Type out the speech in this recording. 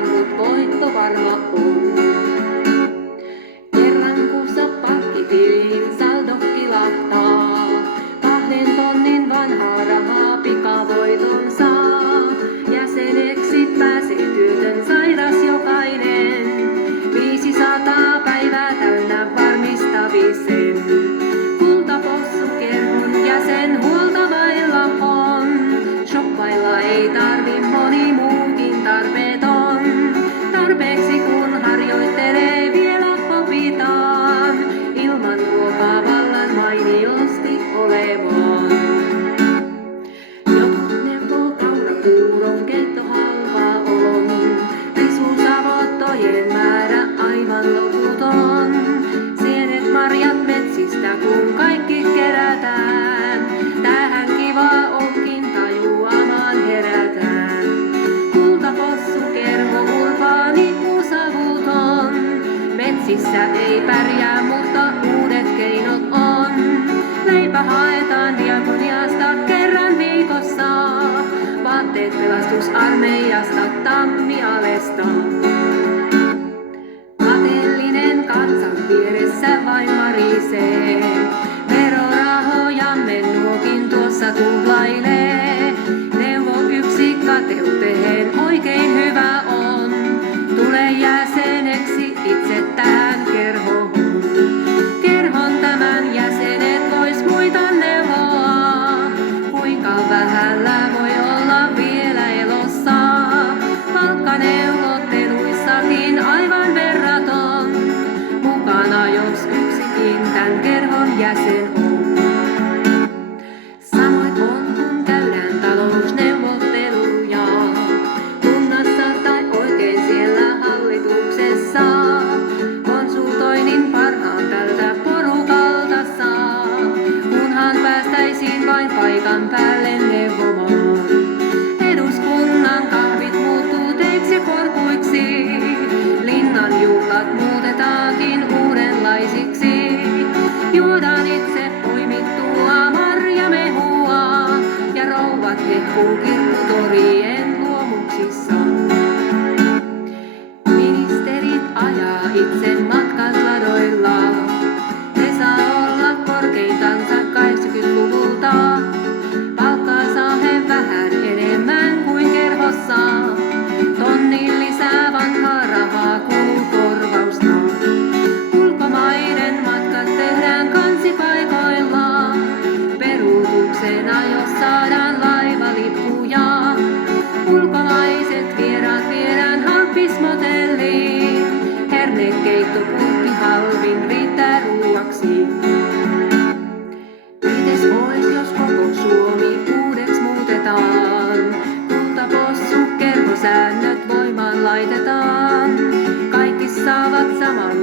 mut voitto varma on. Kerran kuussa pankkitiliin saldo kilahtaa, 2 tonnin vanhaa rahaa pikavoiton saa. Jäseneksi pääsee työtön sairas jokainen, 500 päivää täynnä varmistavisen. Kultapossukerhon jäsen huolta vailla on, shoppailla ei tarvi, moni muukin tarpeeton. Tarpeeksi kun harjoittelee vielä opitaan, ilman ruokaa vallan mainiosti olemaan. Jotkut neuvoo kaurapuuron keitto halvaa on, risuusavottojen määrä aivan loputon. Sienet marjat metsistä kun kaikki kerätään, tähän kiva onkin tajuamaan herätään. Kultapossukerho urbaani savuton, metsissä ei pärjää, mutta uudet keinot on. Leipä haetaan diakoniasta kerran viikossa, vaatteet pelastusarmeijasta tammialesta. Kateellinen kansan vieressä vain marisee, verorahojamme nuokin tuossa tuhlailee. Neuvo yksi kateuteen oikein hyvä on, tule jäseneksi itse tähän kerhoon. Kerhon tämän jäsenet vois muita neuvoa, kuinka vähällä voi olla vielä elossa. Palkkaneuvotteluissakin aivan verraton, mukana jos yksikin tän kerhon jäsen on. Samoin on kun käydään talousneuvotteluja, kunnassa tai oikein siellä hallituksessa. Konsultoinnin parhaan tältä porukalta saa, kunhan päästäisiin vain paikan päälle neuvomaan. Eduskunnan kahvit muuttuu teiksi ja korkuiksi, linnan juhlat muutetaankin uudenlaisiksi. Juodaan itse poimittua marjamehua ja rouvat hehkuu kirpputorien luomuksissa. Ministerit ajaa itse matkat ladoilla, ne saa olla korkeintansa 80-luvulta. Palkkaa saa he vähän enemmän kuin kerhossa, tonnin lisää vanhaa rahaa kulukorvausta. Ulkomaiden matkat tehdään kansipaikoilla, peruutuksena jos saadaan laivalippuja. Ulkomaiset vieraat viedään halpismotelliin, hernekeittopurkki halvin riittää ruuaksi. Mites ois jos koko Suomi uudeks muutetaan, kultapossukerhosäännöt voimaan laitetaan. Kaikki saavat saman